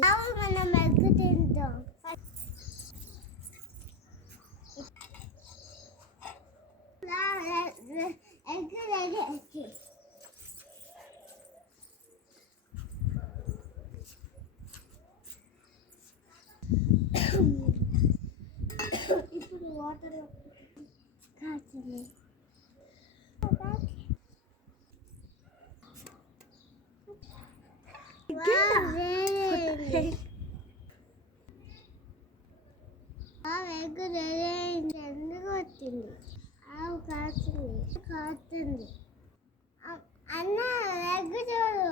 మనం ఎగ్గు తింటాం. Egg ready. ఇప్పుడు వాటర్ కాచింది. ఎగ్గు రెడీ అయింది. ఎందుకు వచ్చింది? ఆవు కాచింది. అన్న ఎగ్గు చూడు.